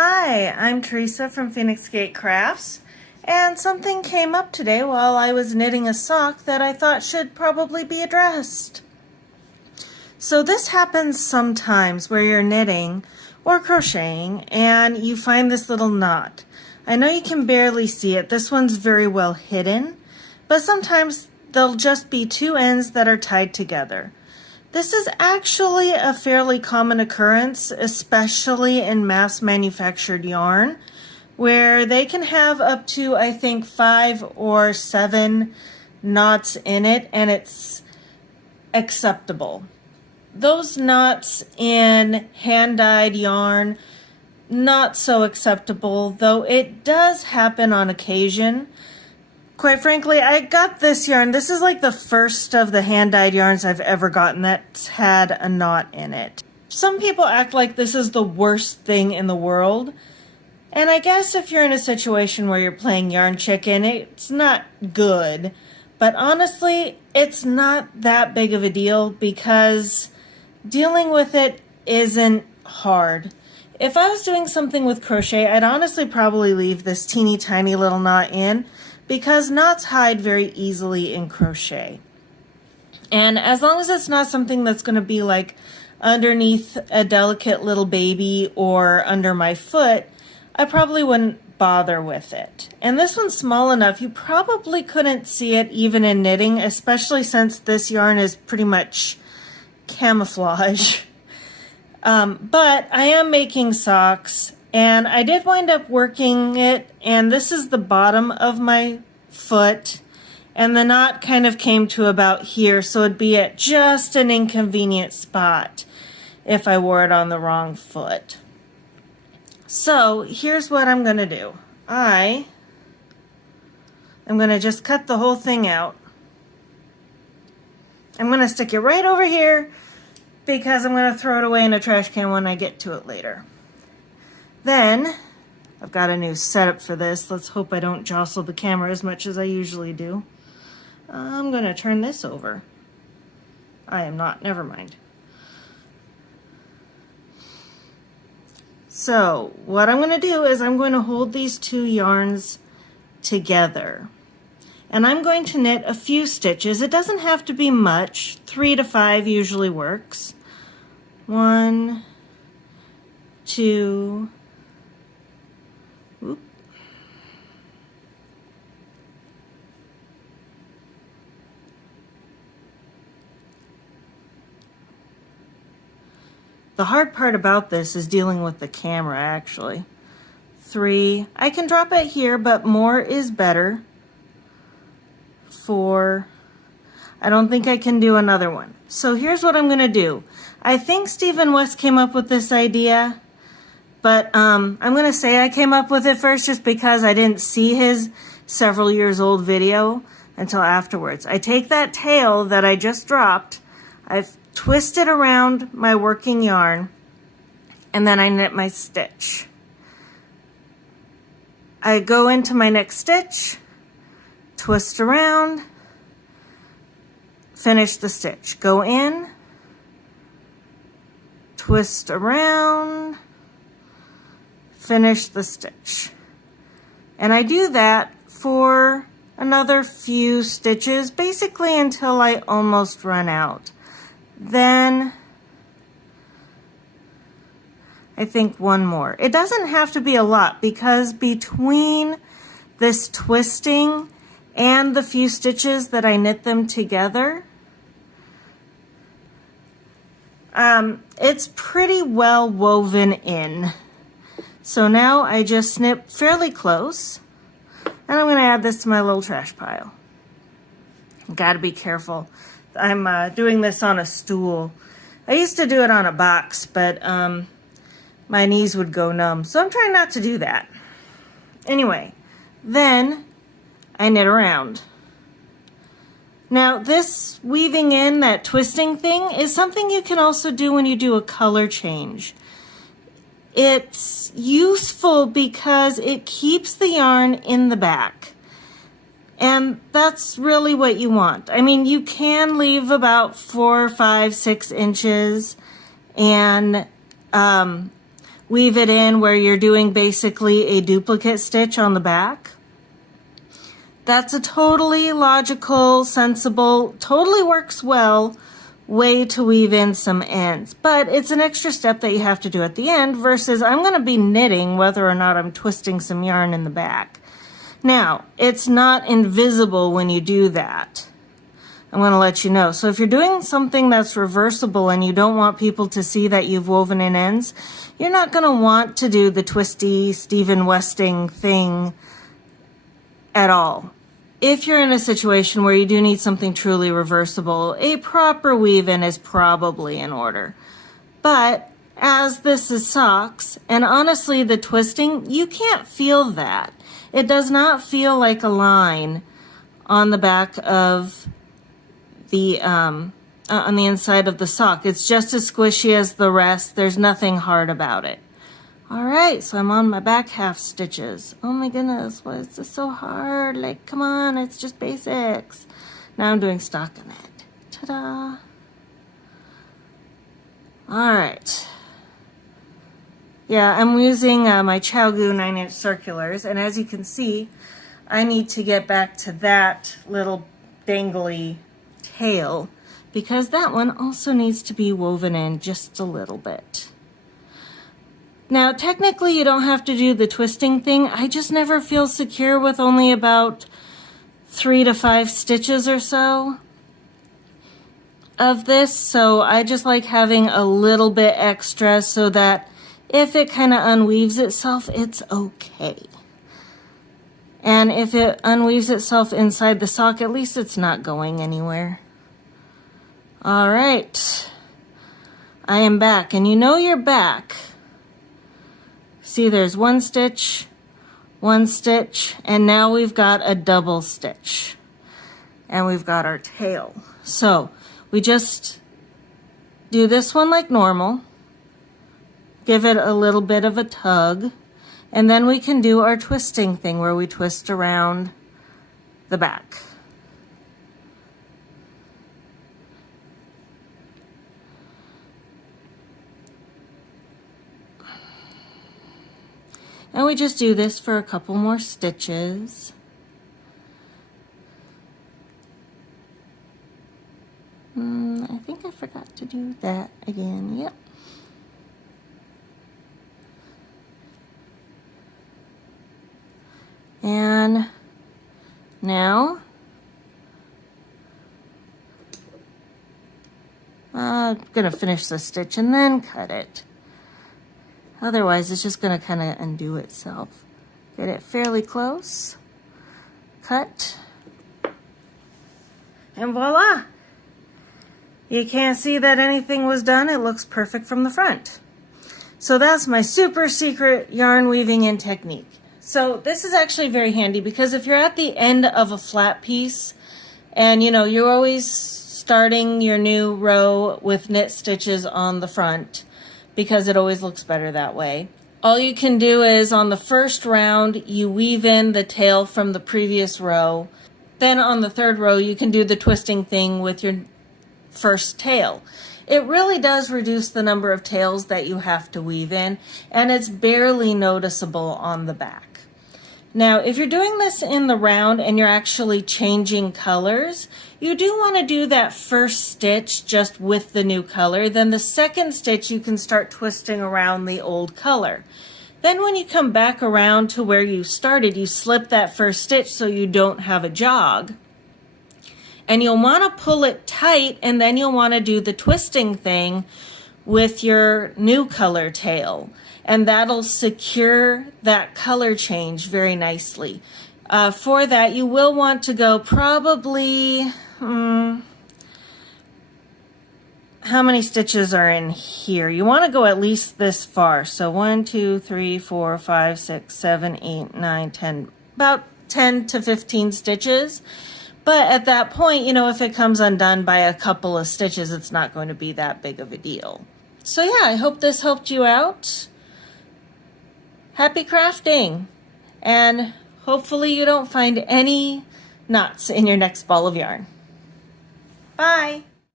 Hi, I'm Teresa from Phoenix Gate Crafts, and something came up today while I was knitting a sock that I thought should probably be addressed. So this happens sometimes where you're knitting or crocheting and you find this little knot. I know you can barely see it, this one's very well hidden, but sometimes there'll just be two ends that are tied together. This is actually a fairly common occurrence, especially in mass-manufactured yarn, where they can have up to, I think, 5 or 7 knots in it, and it's acceptable. Those knots in hand-dyed yarn, not so acceptable, though it does happen on occasion. Quite frankly, I got this yarn. This is like the first of the hand-dyed yarns I've ever gotten that's had a knot in it. Some people act like this is the worst thing in the world. And I guess if you're in a situation where you're playing yarn chicken, it's not good. But honestly, it's not that big of a deal because dealing with it isn't hard. If I was doing something with crochet, I'd honestly probably leave this teeny tiny little knot in, because knots hide very easily in crochet. And as long as it's not something that's going to be like underneath a delicate little baby or under my foot, I probably wouldn't bother with it. And this one's small enough, you probably couldn't see it even in knitting, especially since this yarn is pretty much camouflage. But I am making socks, and I did wind up working it, and this is the bottom of my foot, and the knot kind of came to about here, so it'd be at just an inconvenient spot if I wore it on the wrong foot. So here's what I'm going to do. I'm going to just cut the whole thing out. I'm going to stick it right over here because I'm going to throw it away in a trash can when I get to it later. Then, I've got a new setup for this. Let's hope I don't jostle the camera as much as I usually do. I'm going to turn this over. I am not, never mind. So, what I'm going to do is I'm going to hold these two yarns together. And I'm going to knit a few stitches. It doesn't have to be much. 3 to 5 usually works. 1, 2, oop. The hard part about this is dealing with the camera, actually. 3, I can drop it here, but more is better. 4, I don't think I can do another one. So here's what I'm going to do. I think Stephen West came up with this idea, but I'm going to say I came up with it first just because I didn't see his several years old video until afterwards. I take that tail that I just dropped, I twist it around my working yarn, and then I knit my stitch. I go into my next stitch, twist around, finish the stitch. Go in, twist around, finish the stitch. And I do that for another few stitches, basically until I almost run out. Then I think one more. It doesn't have to be a lot because between this twisting and the few stitches that I knit them together, it's pretty well woven in. So now I just snip fairly close, and I'm going to add this to my little trash pile. Gotta be careful. I'm doing this on a stool. I used to do it on a box, but my knees would go numb, so I'm trying not to do that. Anyway, then I knit around. Now this weaving in, that twisting thing, is something you can also do when you do a color change. It's useful because it keeps the yarn in the back. And that's really what you want. I mean, you can leave about 4, 5, 6 inches, and weave it in where you're doing basically a duplicate stitch on the back. That's a totally logical, sensible, totally works well way to weave in some ends. But it's an extra step that you have to do at the end versus I'm going to be knitting whether or not I'm twisting some yarn in the back. Now, it's not invisible when you do that. I'm going to let you know. So if you're doing something that's reversible and you don't want people to see that you've woven in ends, you're not going to want to do the twisty Stephen Westing thing at all. If you're in a situation where you do need something truly reversible, a proper weave-in is probably in order. But as this is socks, and honestly the twisting, you can't feel that. It does not feel like a line on the back of the, on the inside of the sock. It's just as squishy as the rest. There's nothing hard about it. All right, so I'm on my back half stitches. Oh my goodness, why is this so hard? Like, come on, it's just basics. Now I'm doing stockinette. Ta-da. All right. Yeah, I'm using my ChiaoGoo 9-inch circulars, and as you can see, I need to get back to that little dangly tail because that one also needs to be woven in just a little bit. Now, technically, you don't have to do the twisting thing. I just never feel secure with only about 3 to 5 stitches or so of this. So I just like having a little bit extra so that if it kind of unweaves itself, it's okay. And if it unweaves itself inside the sock, at least it's not going anywhere. All right. I am back. And you know you're back. See, there's one stitch, and now we've got a double stitch. And we've got our tail. So we just do this one like normal, give it a little bit of a tug, and then we can do our twisting thing where we twist around the back. And we just do this for a couple more stitches. I think I forgot to do that again. Yep. And now I'm going to finish the stitch and then cut it. Otherwise, it's just going to kind of undo itself. Get it fairly close, cut, and voila! You can't see that anything was done. It looks perfect from the front. So that's my super secret yarn weaving in technique. So this is actually very handy because if you're at the end of a flat piece and you know you're always starting your new row with knit stitches on the front, because it always looks better that way. All you can do is on the first round, you weave in the tail from the previous row. Then on the third row, you can do the twisting thing with your first tail. It really does reduce the number of tails that you have to weave in, and it's barely noticeable on the back. Now, if you're doing this in the round and you're actually changing colors, you do want to do that first stitch just with the new color. Then the second stitch, you can start twisting around the old color. Then when you come back around to where you started, you slip that first stitch so you don't have a jog. And you'll want to pull it tight, and then you'll want to do the twisting thing with your new color tail. And that'll secure that color change very nicely. For that, you will want to go probably, how many stitches are in here? You want to go at least this far. So 1, 2, 3, 4, 5, 6, 7, 8, 9, 10, about 10 to 15 stitches. But at that point, you know, if it comes undone by a couple of stitches, it's not going to be that big of a deal. So yeah, I hope this helped you out. Happy crafting, and hopefully you don't find any knots in your next ball of yarn. Bye.